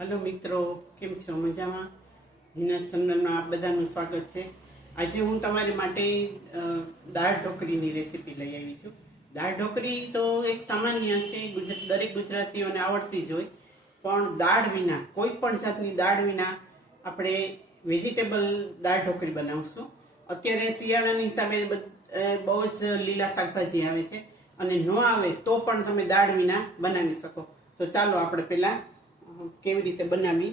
Hello मित्रों, केम छो? मजामां? હિના ચેનલમાં આપ બધાનું સ્વાગત છે। આજે હું તમારી માટે દાળ ઢોકળીની રેસીપી લઈ આવી છું। દાળ ઢોકળી તો એક સામાન્ય છે, દરેક ગુજરાતીઓને આવડતી જ હોય, પણ દાળ વિના, કોઈ પણ જાતની દાળ વિના આપણે વેજીટેબલ દાળ ઢોકળી બનાવશું। અત્યારે શિયાળાની હિસાબે બહુ જ લીલા શાકભાજી આવે છે, અને ન આવે તો પણ તમે દાળ વિના બનાવી શકો। તો ચાલો આપણે પહેલા કેવી રીતે બનાવી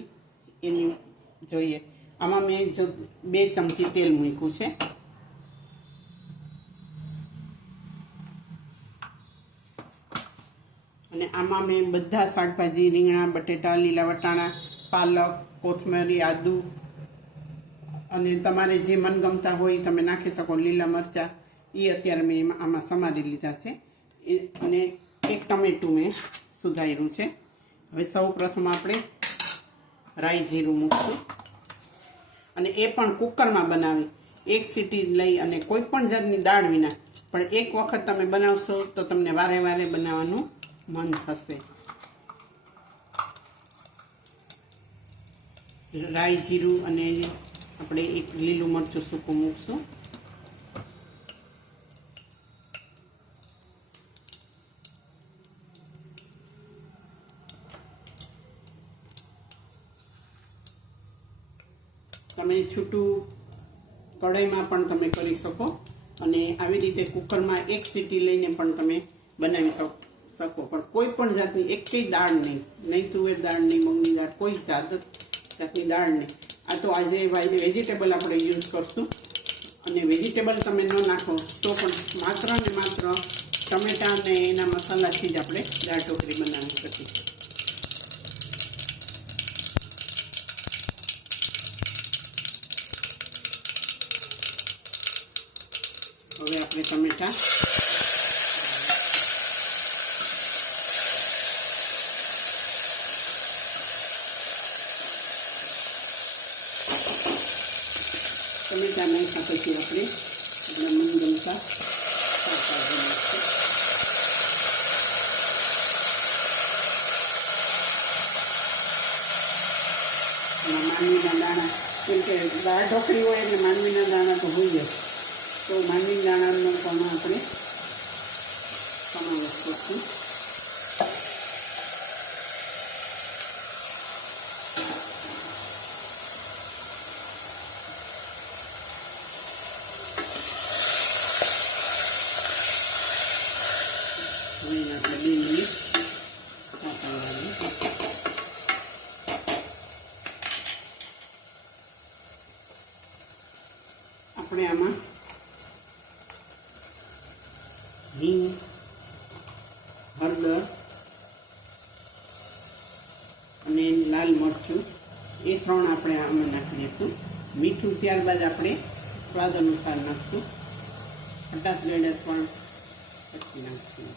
એની જોઈએ। આમાં મેં 2 ચમચી તેલ મૂક્યું છે, અને આમાં મેં બધા શાકભાજી, રીંગણા, બટેટા, લીલા વટાણા, પાલક, કોથમરી, આદુ અને તમારે જે મનગમતા હોય તમે નાખી શકો, લીલા મરચાં, એ અત્યારે મેં આમાં સમારી લીધા છે। અને 1 ટમેટું મેં સુધાર્યું છે। હવે સૌ પ્રથમ આપણે રાઈ જીરું મૂકશું, અને એ પણ કુકરમાં બનાવી 1 સીટી લઈ અને કોઈ પણ જાતની દાળ વિના, પણ એક વખત તમે બનાવશો તો તમને વારે વારે બનાવવાનું મન થશે। રાઈ જીરું અને આપણે 1 લીલું મરચું સૂકું મૂકશું। તમે છૂટું કઢાઈમાં પણ તમે કરી શકો, અને આવી રીતે કુકરમાં 1 સીટી લઈને પણ તમે બનાવી શકો, પણ કોઈ પણ જાતની એકેય દાળ નહીં તુવેર દાળ, નહીં મગની દાળ, કોઈ જાતની દાળ નહીં। આ તો આજે વેજીટેબલ આપણે યુઝ કરશું, અને વેજીટેબલ તમે ન નાખો તો પણ માત્ર ને માત્ર ટમેટા અને એના મસાલાથી જ આપણે દાળ ઢોકળી બનાવી શકીએ। હવે આપણે ટમેટા નાખ્યા પછી આપણે આપણા મનગમતા માંડવીના દાણા, કેમ કે દાળ ઢોકળી હોય એટલે માંડવીના દાણા તો હોય જ, તો માંડવી દાણાનો પણ આપણે સમાવેશ કરશું। હવે આપણે 2 મિનિટ સાંતળવાનું। આપણે આમાં હિંગ, હળદર અને લાલ મરચું, એ 3 આપણે આમાં નાખી દઈશું। મીઠું ત્યારબાદ આપણે સ્વાદ અનુસાર નાખશું। ખટાશ ગળ્યા પણ પછી નાખશું।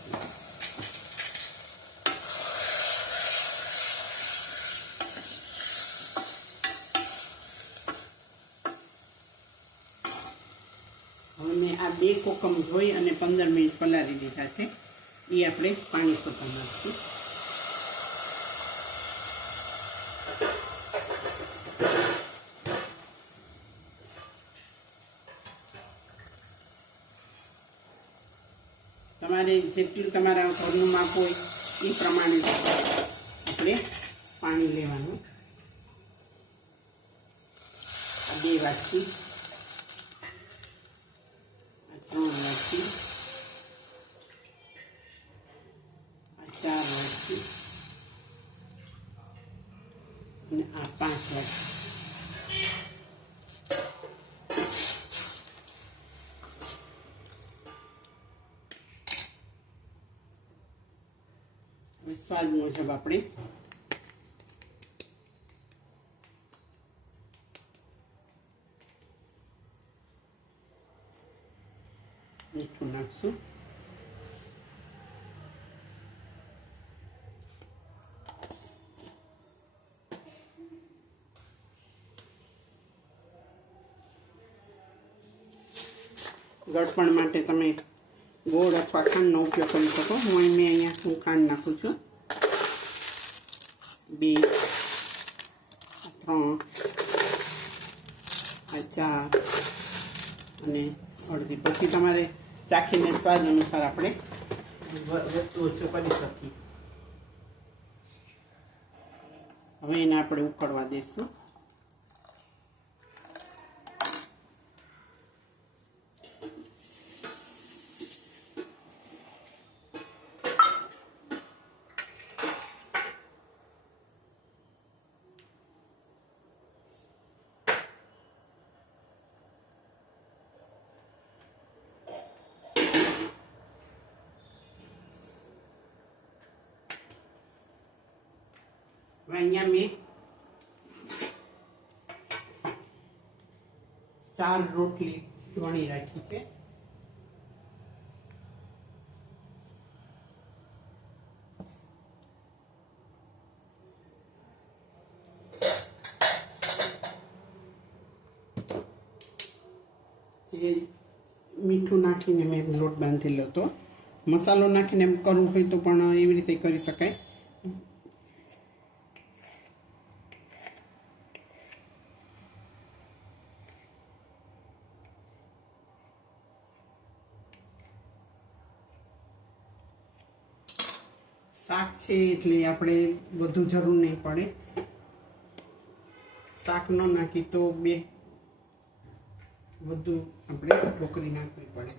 હવે મેં આ 2 કોકમ ધોઈ અને 15 મિનિટ પલાળી દીધા છે, એ આપણે પાણી સોતા નાખશું। તમારે જેટલું તમારા ઘરનું માપ હોય એ પ્રમાણે આપણે પાણી લેવાનું। આ 2 વાટકી, 3 વાટકી, 4 વાટકી અને આ 5 વાટકી। સ્વાદ મુજબ આપણે મીઠું નાખશું। ગળપણ માટે તમે ગોળ અથવા ખાંડનો ઉપયોગ કરી શકો। હું ખાંડ નાખું છું। 2 આ ચા અને અડધી. પછી તમારે ચાખીને સ્વાદ અનુસાર આપણે વધુ ઓછું કરી શકીએ. હવે એને આપણે ઉકળવા દઈશું. અહીંયા મેં 4 રોટલી વણી રાખી છે. જે મીઠું નાખીને મેં લોટ બાંધેલો હતો. મસાલો નાખીને એમ કરવું હોય તો પણ એવી રીતે કરી શકાય. શાક છે એટલે આપણે વધુ જરૂર નહીં પડે. શાક ન નાખી તો વધુ આપણે ઢોકળી નાખવી પડે.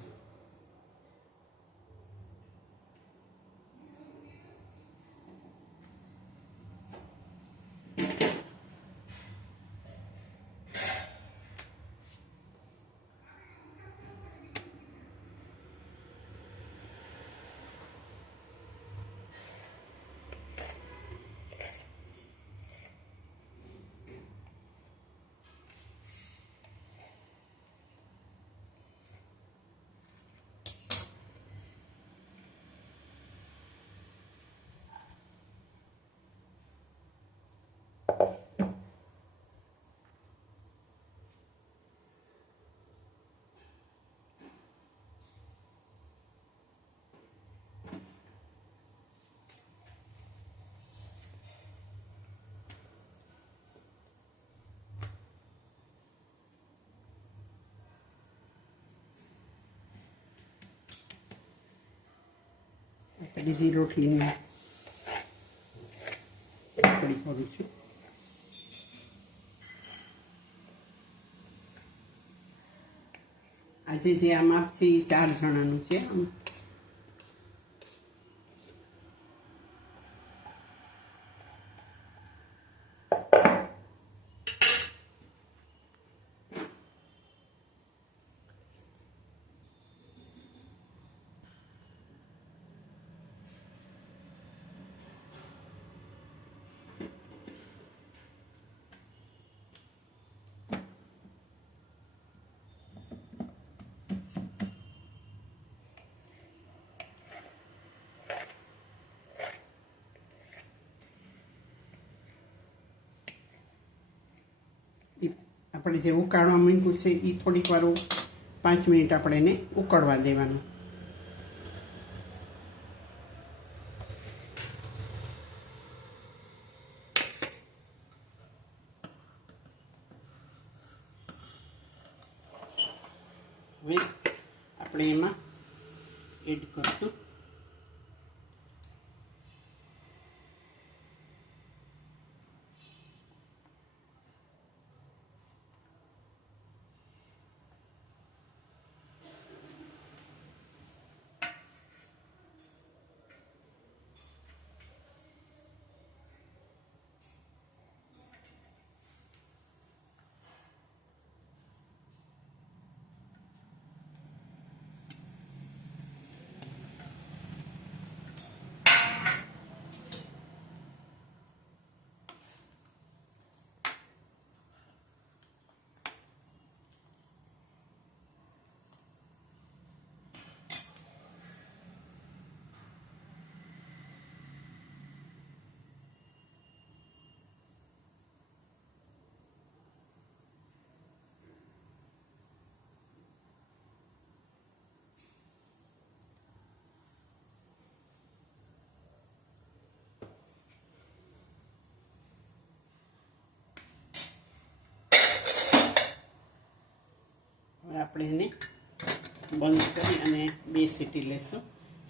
બીજી રોટલીની ઢોકળી કરું છું. આજે જે આ માપ છે એ 4 જણાનું છે. આપણે જે ઉકાળવા માંડ્યું છે એ થોડીક વાર 5 મિનિટ આપણે એને ઉકળવા દેવાનું. હવે આપણે એમાં એડ કરશું આપણે એને બંધ કરી અને 2 સીટી લેશું.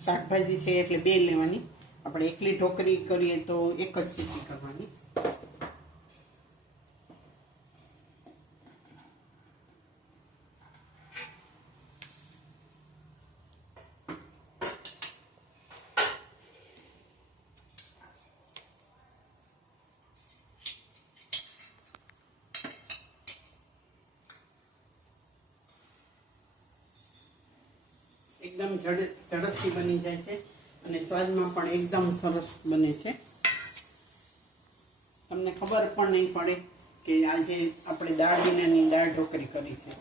શાકભાજી છે એટલે 2 લેવાની. આપણે એકલી ઢોકળી કરીએ તો 1 જ સીટી કરવાની. એકદમ ઝડપથી બની જાય છે અને સ્વાદમાં પણ એકદમ સરસ બને છે. તમને ખબર પણ નહીં પડે કે આજે આપણે દાળ વિનાની દાળ ઢોકળી કરી છે.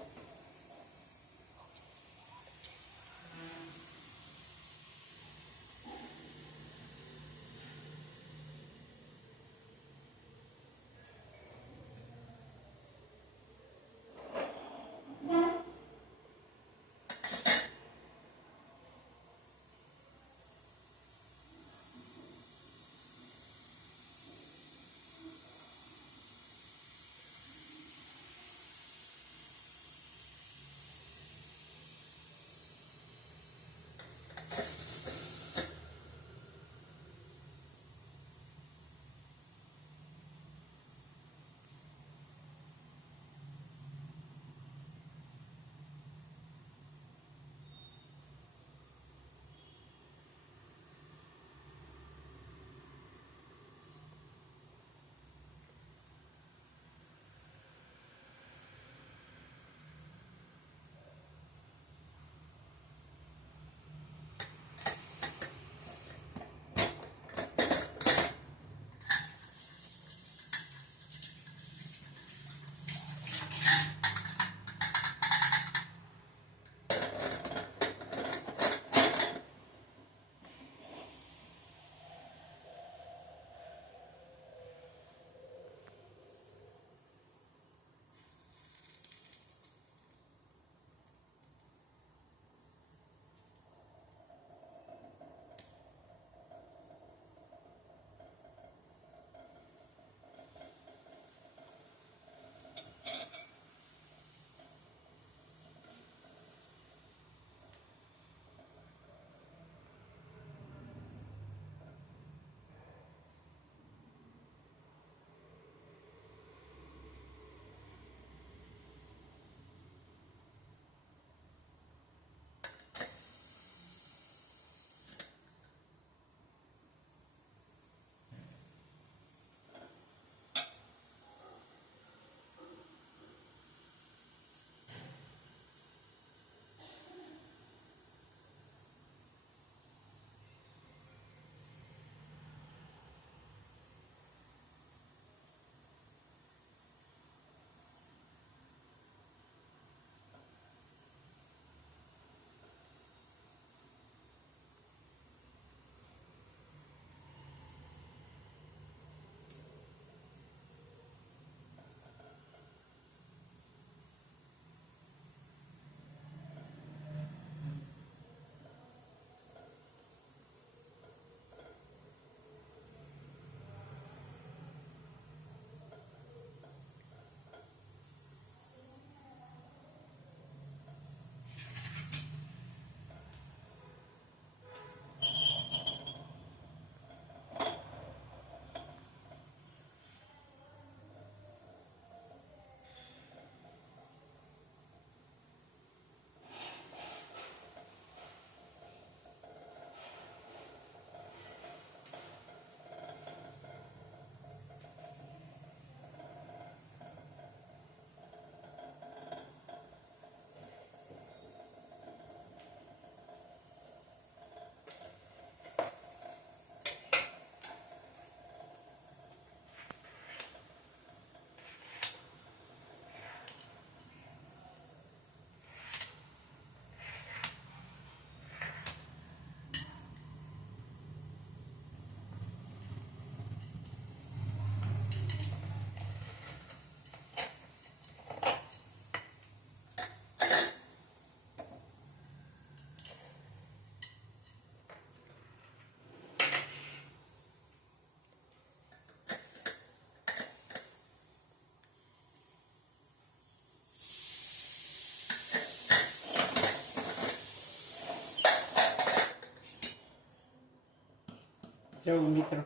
જો મિત્રો,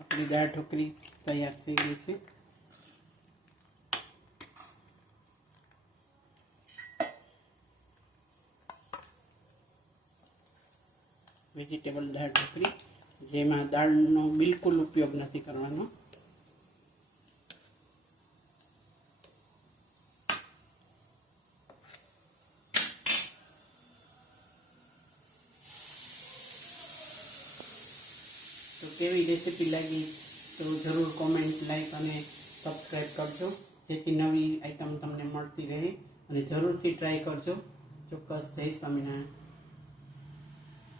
આપણી દાળ ઢોકળી તૈયાર થઈ ગઈ છે. વેજીટેબલ દાળ ઢોકળી, જેમાં દાળનો બિલકુલ ઉપયોગ નથી કરવાનો. તો કેવી રેસીપી લાગી તો જરૂર કોમેન્ટ, લાઈક અને સબસ્ક્રાઈબ કરજો, જેથી નવી આઈટમ તમને મળતી રહે. અને જરૂરથી ટ્રાય કરજો. ચોક્કસ. જય સ્વામિનારાયણ.